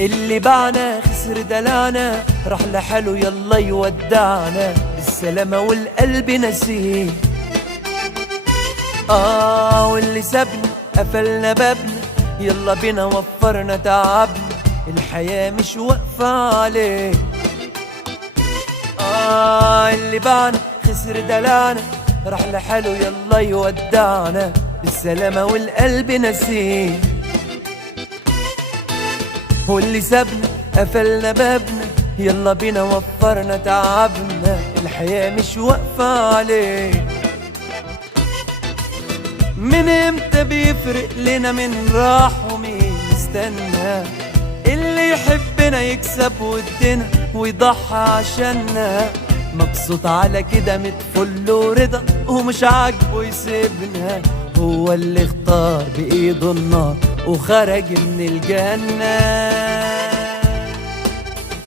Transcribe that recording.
اللي باعنا خسر دلانا، راح لحاله يلا يودعنا، بالسلامة والقلب نسيه. واللي سابنا قفلنا بابنا، يلا بينا وفرنا تعبنا، الحياة مش واقفة عليه. اللي باعنا خسر دلانا، راح لحاله يلا يودعنا، بالسلامة والقلب نسيه. واللي سابنا قفلنا بابنا، يلا بينا وفرنا تعبنا، الحياة مش واقفة عليه. من امتى بيفرق لنا من راح ومين استنى؟ اللي يحبنا يكسب ودنا ويضحى عشاننا، مبسوط على كده متفل ورضا، ومش عاجبه يسيبنا. هو اللي اختار بإيده النار وخرج من الجنة.